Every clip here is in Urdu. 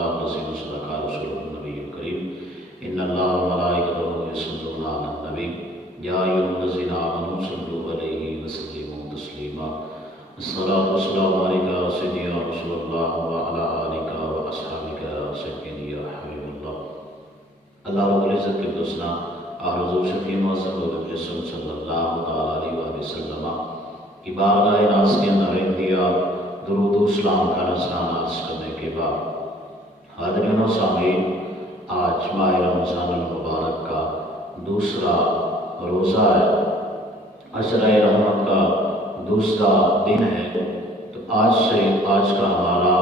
والسلام نسیم صدق رسول النبی الکریم ان اللہ و ملائکتہ یصلون علی النبی یا ایھا الذین آمنوا صلوا علیہ وسلموا تسلیما الصلاۃ والسلام علیکہ سیدی یا رسول اللہ وعلی آلک و اصحابک سیدی یا حبیب اللہ۔ اللہ رب العزت کے دوستنا حضور شفیع معظم رسول صلی اللہ تعالیٰ علیہ وآلہ وسلم کی بارگاہ ناز کے اندر دیا درود و اسلام کا نذرانہ عرض کرنے کے بعد حاضرین و سامعین، آج ماہ رمضان المبارک کا دوسرا روزہ ہے، عشرہ رحمت کا دوسرا دن ہے۔ تو آج سے آج کا ہمارا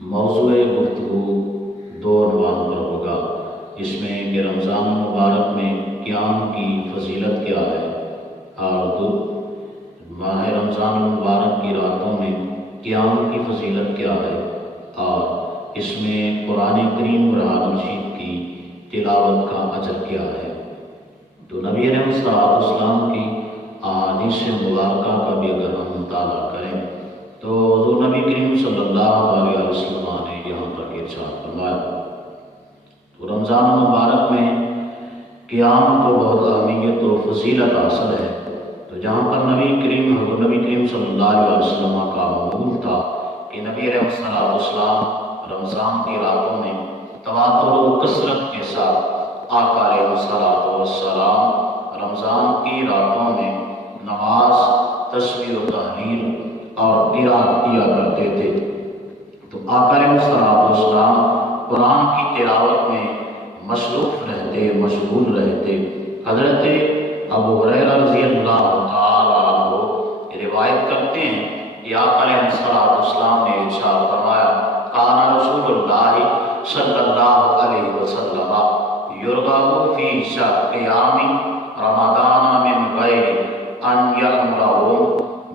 موضوع گفتگو دو عنوان پر ہوگا، جس میں کہ رمضان المبارک میں قیام کی فضیلت کیا ہے اور ماہ رمضان المبارک کی راتوں میں قیام کی فضیلت کیا ہے، اور اس میں قرآن کریم قرآن مجید کی تلاوت کا اجر کیا ہے۔ تو نبی علیہ السلام کی احادیث مبارکہ کا بھی اگر ہم مطالعہ کریں تو حضور نبی کریم صلی اللہ علیہ وسلم نے یہاں تک ارشاد فرمایا۔ تو رمضان المبارک میں قیام کو بہت اہمیت و فضیلت حاصل ہے۔ تو جہاں پر حضور نبی کریم صلی اللہ علیہ وسلم کا معمول تھا کہ نبی علیہ السلام رمضان کی راتوں میں تواتر و کثرت کے ساتھ آقا علیہ السلام رمضان کی راتوں میں نماز، تسبیح و تحلیل اور قرات کیا کرتے تھے۔ تو آقا علیہ السلام قرآن کی تلاوت میں مصروف رہتے، مشغول رہتے۔ حضرت ابو ہریرہ رضی اللہ تعالیٰ عنہ روایت کرتے ہیں کہ آقا علیہ السلام نے ارشاد فرمایا، کان رسول اللہ صلی اللہ علیہ وسلم یرغب فی قیام رمضان من غیر ان یأمرهم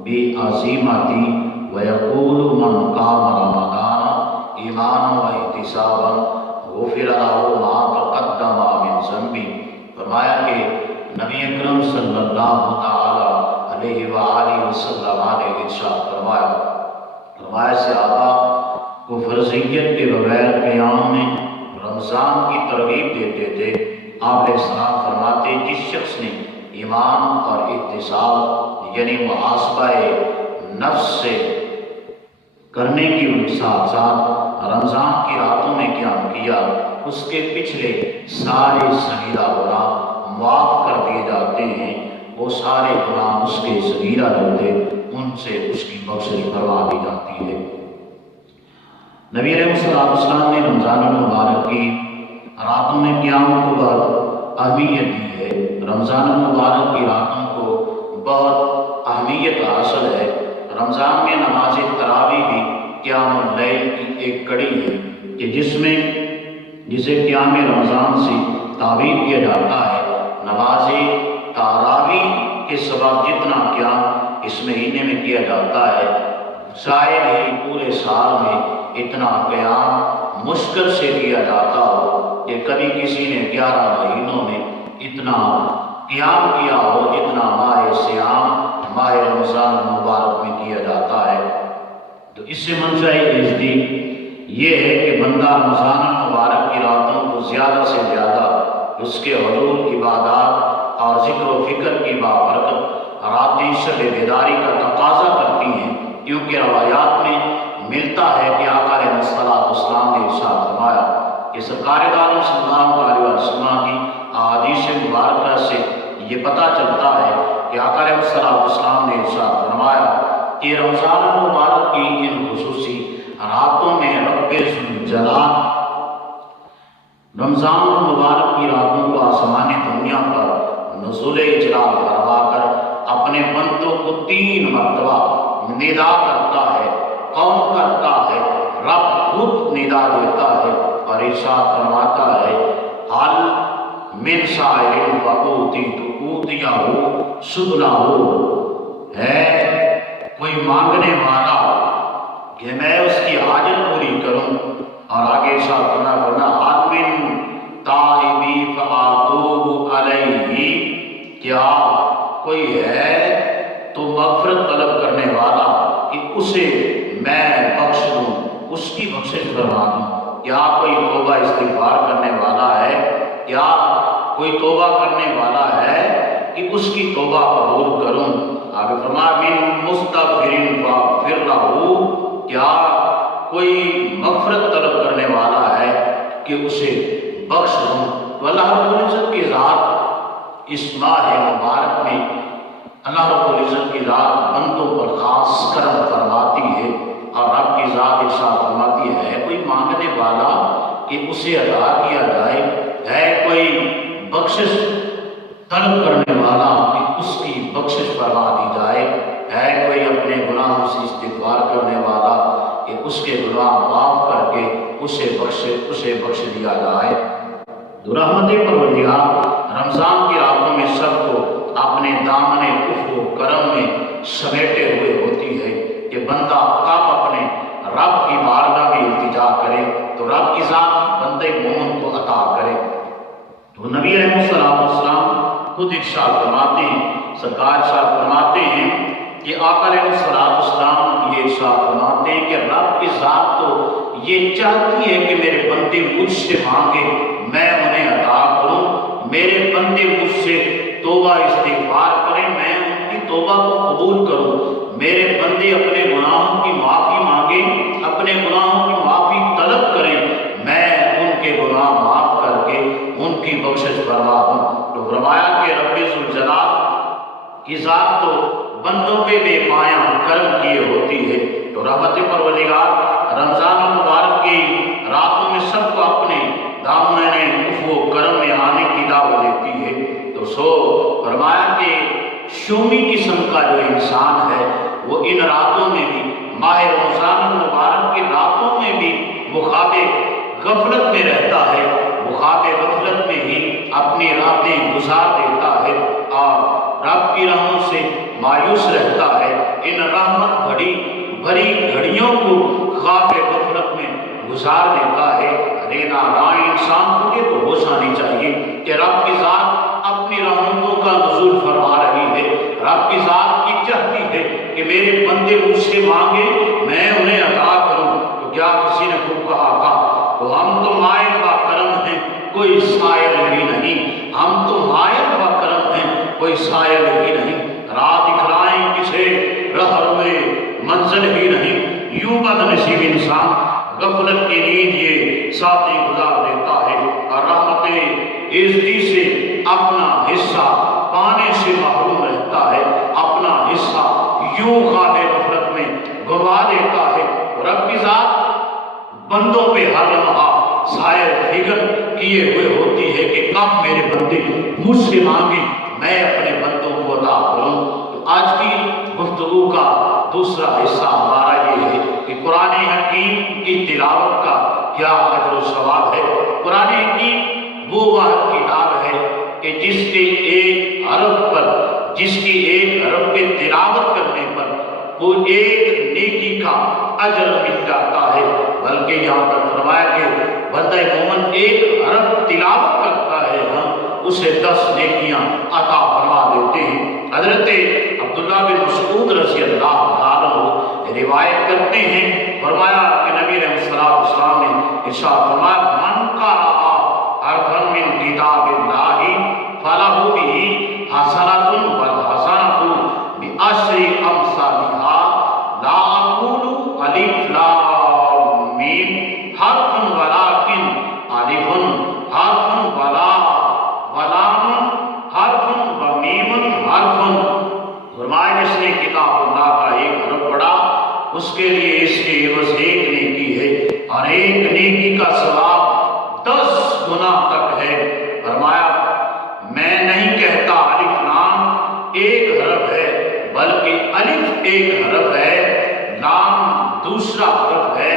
بعزیمۃ ویقول من قام رمضان ایمانا واحتسابا غفر له ما تقدم من ذنبہ۔ فرمایا کہ نبی اکرم صلی اللہ تعالی علیہ وآلہ وسلم نے ارشاد فرمایا صحابہ کو فرضیت کے بغیر قیام میں رمضان کی ترغیب دیتے تھے۔ آپ علیہ السلام فرماتے، جس شخص نے ایمان اور احتساب یعنی محاسبہ نفس سے کرنے کی ساتھ ساتھ رمضان کی راتوں میں قیام کیا، اس کے پچھلے سارے صغیرہ گناہ معاف کر دیے جاتے ہیں۔ وہ سارے گناہ اس کے صغیرہ جو تھے ان سے اس کی بخشش فرما دی جاتی ہے۔ نبی علیہ السلام نے رمضان المبارک کی راتوں میں قیام کو بہت اہمیت دی ہے۔ رمضان المبارک کی راتوں کو بہت اہمیت حاصل ہے۔ رمضان میں نماز تراویح بھی قیام اللیل کی ایک کڑی ہے کہ جسے قیام رمضان سے تعبیر کیا جاتا ہے۔ نماز تراویح کے سوا جتنا قیام اس مہینے میں کیا جاتا ہے، شاید ہی پورے سال میں اتنا قیام مشکل سے کیا جاتا ہو کہ کبھی کسی نے 11 مہینوں میں اتنا قیام کیا ہو جتنا ماہ سیام ماہ رمضان مبارک میں کیا جاتا ہے۔ تو اس سے منشأ نزدیک یہ ہے کہ بندہ رمضان مبارک کی راتوں کو زیادہ سے زیادہ اس کے حضور عبادات اور ذکر و فکر کی بابرکت راتیں شب بیداری کا تقاضا کرتی ہیں، کیونکہ روایات میں ملتا ہے کہ آقا علیہ السلام نے ارشاد فرمایا کہ سرکار دو عالم صلی اللہ علیہ وسلم کی احادیث مبارکہ سے یہ پتہ چلتا ہے کہ آقا علیہ السلام نے ارشاد فرمایا کہ رمضان المبارک کی ان خصوصی راتوں میں رب ذوالجلال رمضان المبارک کی راتوں کو آسمان دنیا پر نزول اجلال فرما کر اپنے بندوں کو 3 مرتبہ ندا کرتا ہے۔ کون کرتا ہے؟ رب خود ندا دیتا ہے اور ارشاد فرماتا ہے، حل من سائل فأوتیہ سبلہ، ہے کوئی مانگنے والا کہ میں اس کی حاجت پوری کروں۔ اور آگے ارشاد فرمانا، حل من تائبی فآتوب علیہ، کیا کوئی ہے تو مغفرت طلب کرنے والا کہ اسے میں بخش دوں، اس کی بخشش فرما دوں۔ کیا کوئی توبہ استغفار کرنے والا ہے؟ کیا کوئی توبہ کرنے والا ہے کہ اس کی توبہ قبول کروں؟ آگے فرمایا من مستغفر فاغفر لہ، کیا کوئی مغفرت طلب کرنے والا ہے کہ اسے بخش دوں؟ تو اللہ رب العزت کی ذات اس ماہ مبارک میں اللہ رب العزت کی ذات بندوں پر خاص کرم فرماتی ہے، اور رب کی ذات ارشاد فرماتی ہے کوئی مانگنے والا کہ اسے عطا کیا جائے، ہے کوئی بخشش طلب کرنے والا کہ اس کی بخشش فرما دی جائے، ہے کوئی اپنے گناہوں سے استغفار کرنے والا کہ اس کے گناہ معاف کر کے اسے بخش دیا جائے۔ تو رحمت پروردگار رمضان کی راتوں میں سب کو اپنے دامن عفو و کرم میں سمیٹے ہوئے ہوتی ہے کہ بندہ کب اپنے رب کی بارگاہ میں التجا کرے تو رب کی ذات بندے مومن کو عطا کرے۔ تو نبی علیہ السلام خود ارشاد فرماتے ہیں، سرکار ارشاد فرماتے ہیں کہ آقا علیہ السلام یہ ارشاد فرماتے ہیں کہ رب کی ذات تو یہ چاہتی ہے کہ میرے بندے مجھ سے مانگے میں انہیں عطا کروں، میرے بندے مجھ سے توبہ استغفار کریں میں ان کی توبہ کو قبول کروں، میرے بندے اپنے گناہوں کی معافی مانگیں، اپنے گناہوں کی معافی طلب کریں، میں ان کے گناہ معاف کر کے ان کی بخشش فرما دوں۔ تو فرمایا کہ رب ذوالجلال کی ذات تو بندوں پہ بے پایاں کرم کیے ہوتی ہے۔ تو رحمت پروردگار رمضان المبارک کی راتوں میں سب کو اپنے دامن عفو و کرم میں آنے کی دعوت دیتی ہے۔ تو فرمایا کہ شومی قسم کا جو انسان ہے وہ ان راتوں میں بھی، ماہ رمضان المبارک کی راتوں میں بھی وہ خواب غفلت میں رہتا ہے، وہ خواب غفلت میں ہی اپنی راتیں گزار دیتا ہے اور رب کی رحمت سے مایوس رہتا ہے۔ ان رحمت بھری گھڑیوں کو خواب غفلت میں گزار دیتا ہے۔ رینا رائے انسان کو یہ تو ہوش آنی چاہیے کہ رب کی ذات اپنی رحمتوں کا نزول فرما رہی ہے، رب کی ذات کی چاہتی ہے کہ میرے بندے مجھ سے مانگے میں انہیں عطا کروں۔ تو کیا کسی نے خوب کہا تھا تو ہم تو مائل با کرم ہیں کوئی سائل ہی نہیں، ہم تو مائل با کرم ہیں کوئی سائل ہی نہیں، راہ دکھلائیں کسے رہروے منزل ہی نہیں، یوں بد نصیب انسان غفلت کی نیند یہ ساتھی گزار دیتا ہے اور رحمت عزتی سے اپنا حصہ پانے سے محروم رہتا ہے، اپنا حصہ یوں خواب غفلت میں گوا دیتا ہے۔ رب کی ذات بندوں پہ ہر لمحہ سائر فکر کیے ہوئے ہوتی ہے کہ کب میرے بندے مجھ سے مانگے میں اپنے بندوں کو عطا کروں۔ تو آج کی گفتگو کا دوسرا حصہ ہمارا یہ ہے کہ قرآن حکیم کی تلاوت کا کیا اجر و ثواب ہے۔ قرآن حکیم وہ واحد کتاب ہے کہ جس کی ایک حرف کے تلاوت کرنے پر وہ ایک نیکی کا اجر مل جاتا ہے، بلکہ یہاں تک فرمایا کہ بندہ مومن ایک حرف تلاوت کرتا ہے ہم اسے 10 نیکیاں عطا فرما دیتے ہیں۔ حضرت عبداللہ بن مسعود رضی اللہ عنہ روایت کرتے ہیں، فرمایا کہ نبی علیہ السلام نے ارشاد فرمایا من قرأ حرفا من کتاب اللہ فلہ بہ حسنۃ والحسنۃ بعشر امثالها لا اقول الف لام میم حرف ولکن الف حرف ولام حرف ومیم حرف۔ فرمایا جس نے کتاب اللہ کا ایک حرف پڑھا اس کے لیے اس کے عوض ایک نیکی ہے اور ایک نیکی کا ثواب 10 گنا تک ہے۔ فرمایا میں نہیں کہتا الف لام ایک حرف ہے، بلکہ الف ایک حرف ہے، لام دوسرا حرف ہے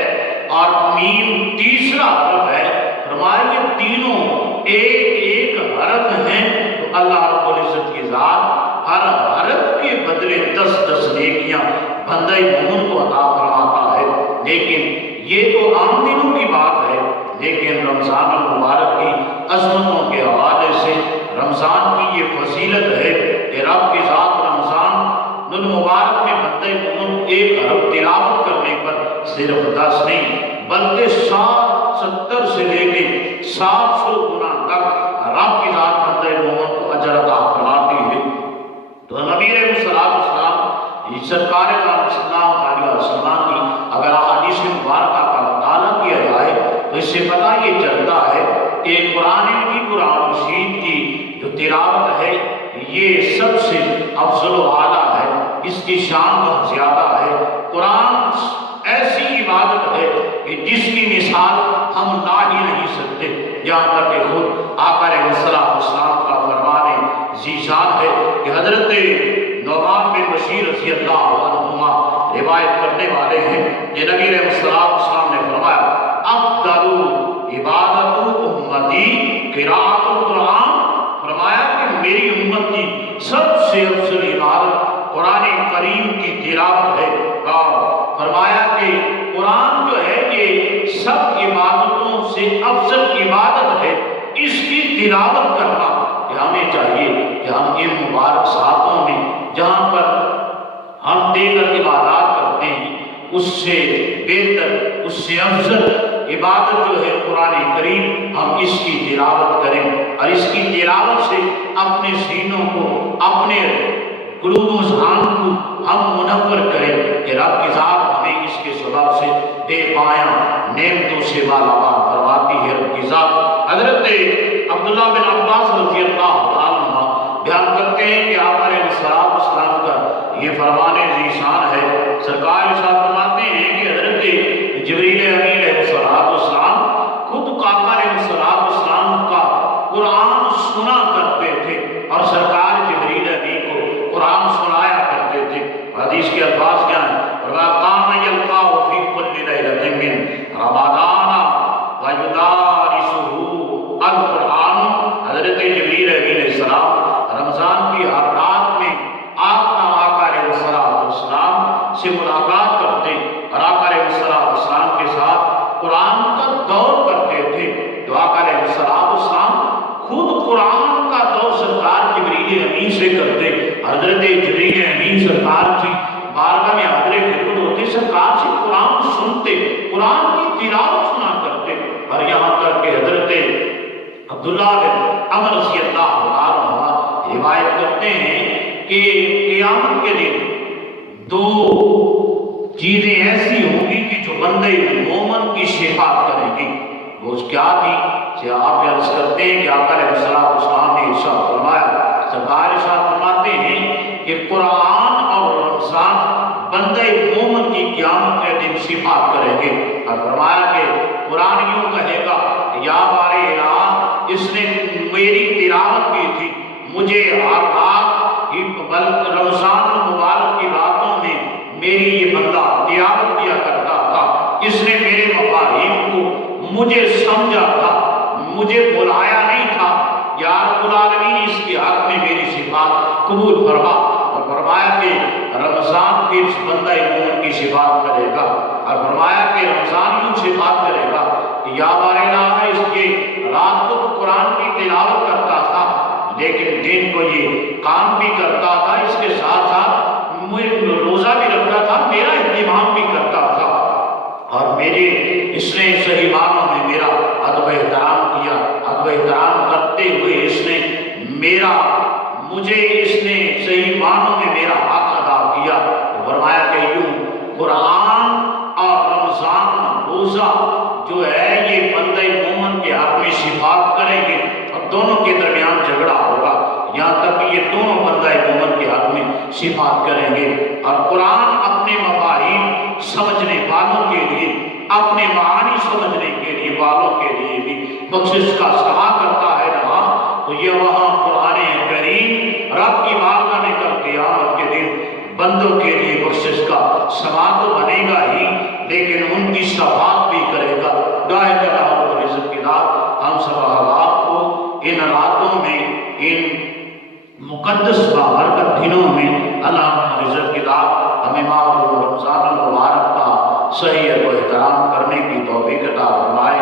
اور میم تیسرا حرف ہے۔ فرمایا یہ تینوں ایک حرف ہیں۔ تو اللہ رب العزت کی ذات ہر حرف کے بدلے 10 نیکیاں بندہ مومن کو عطا فرماتا ہے۔ لیکن یہ تو عام دنوں کی بات ہے، لیکن رمضان المبارک کی عظمتوں کے حوالے سے رمضان کی یہ فضیلت ہے کہ رب کی ذات رمضان المبارک میں بندہ مومن ایک حرف تلاوت کرنے پر صرف 10 نہیں بلکہ 70 سے لے کے 700 گنا تک رب کی ذات بندے مومن کو اجر عطا فرماتی ہے۔ تو نبی علیہ الصلوۃ والسلام سرکار صلی اللہ علیہ وسلم کی اگر احادیث مبارکہ کا مطالعہ کیا جائے تو اس سے پتہ یہ چلتا ہے کہ قرآن مجید کی جو تلاوت ہے یہ سب سے افضل و اعلیٰ ہے، اس کی شان بہت زیادہ ہے۔ قرآن ایسی عبادت ہے کہ جس کی مثال ہم لا ہی نہیں سکتے، یہاں تک کہ خود آقا علیہ السلام کا فرمان ذیشان ہے کہ حضرت نعمان بن بشیر رضی اللہ عنہما روایت کرنے والے ہیں کہ نبی علیہ السلام نے فرمایا افضل عبادت امتی قراءۃ القرآن، فرمایا کہ میری امت کی سب سے افضل عبادت قرآن کریم کی تلاوت ہے، اور فرمایا کہ قرآن جو ہے یہ سب عبادتوں سے افضل عبادت ہے، اس کی تلاوت کرنا کہ ہمیں چاہیے کہ ہم ان مبارک ساعتوں میں جہاں پر ہم دے کر عبادات کرتے ہیں اس سے بہتر، اس سے افضل عبادت جو ہے قرآن کریم، ہم اس کی تلاوت کریں اور اس کی تلاوت سے اپنے سینوں کو، اپنے قلوب و ذہان کو ہم منور کریں کہ رب کی ذات ہمیں اس کے سبب سے بے پایاں نعمتوں سے مالامال فرماتی ہے۔ رب کی ذات حضرت عبداللہ بن عباس رضی اللہ عنہ بیان کرتے ہیں کہ آپ علیہ السلام کا یہ فرمان ذیشان ہے، سرکار ارشاد فرماتے ہیں کہ حضرت جبریل امین علیہ السلام خود آقا علیہ السلام کا قرآن سنا کرتے تھے اور سرکار جبریل امین کو قرآن سنایا کرتے تھے۔ حدیث کے الفاظ کیا ہیں؟ وَقَامَ يَلْقَاهُ فِي كُلِّ لَيْلَةٍ مِّن رَمَضَانَ وَيُدَارِسُهُ القرآن، حضرت جبریل علیہ السلام رمضان کی ہر رات میں آپ کا آقا علیہ السلام سے ملاقات کرتے اور آقا علیہ السلام کے ساتھ قرآن کا دور کرتے تھے۔ تو آقا علیہ السلام خود قرآن کا دور سرکار جبریل امین سے کرتے، حضرت جبریل امین سرکار کی بارگاہ میں حاضر خدمت ہوتے، سرکار سے قرآن سنتے، قرآن کی تلاوت سنا کرتے، اور یہاں تک کہ حضرت عبداللہ بن عمر رضی اللہ عنہ روایت کرتے ہیں کہ قیامت کے دن دو چیزیں ایسی ہوں گی کہ جو بندے مومن کی شفاعت کریں گی۔ وہ کیا تھی کہ آپ عرض کرتے ہیں کہ آقا علیہ السلام نے ارشاد فرمایا، سرکار ارشاد فرماتے ہیں کہ قرآن اور رمضان بندے مومن کی قیامت کے دن شفاعت کریں گے، اور فرمایا کہ قرآن یوں کہے گا یا بارے الہ، اس نے میری تلاوت کی تھی، مجھے ہر رات رمضان المبارک کی راتوں میں میری یہ بندہ تلاوت کیا کرتا تھا، اس نے میرے مفاہیم کو مجھے سمجھا تھا، مجھے بلایا نہیں تھا، یا رب العالمین اس کے حق میں میری صفات قبول فرما، اور فرمایا کہ رمضان کے اس بندہ مومن کی صفات کرے گا، اور فرمایا کہ رمضان یوں صفات کرے گا کہ یا بارے الہ، اس کے رات کو قرآن کی تلاوت کرتا تھا لیکن دن کو یہ کام بھی کرتا تھا، اس کے ساتھ ساتھ روزہ بھی رکھتا تھا، میرا اہتمام بھی کرتا تھا، اور میرے اس نے صحیح معنوں میں میرا ادب احترام کیا، ادب احترام کرتے ہوئے اس نے اس نے صحیح معنوں میں میرا حق ادا کیا۔ فرمایا کہ یوں قرآن اور رمضان روزہ جو ہے یہ بندے مومن کے حق میں شفاعت کریں گے، اور دونوں کے درمیان جھگڑا ہوگا، یہاں تک کہ یہ دونوں بندے مومن کے حق میں شفاعت کریں گے، اور قرآن اپنے مفاہیم سمجھنے والوں کے لیے، اپنے معانی سمجھنے کے لیے والوں کے لیے بھی بخشش کا سعی کرتا ہے جہاں، تو یہ وہاں قرآن کریم رب کی بارگاہ میں کل قیامت کے دن بندوں کے لیے بخشش کا سما تو بنے گا ہی، لیکن ان کی شفاعت بھی کرے گا۔ گاہے کا رب العزت کی رات ہم سب احباب کو ان راتوں میں، ان مقدس بابرکت دنوں میں اللہ رب العزت کی رات ہمیں ماہ رمضان المبارک کا صحیح و احترام کرنے کی توفیق عطا فرمائے۔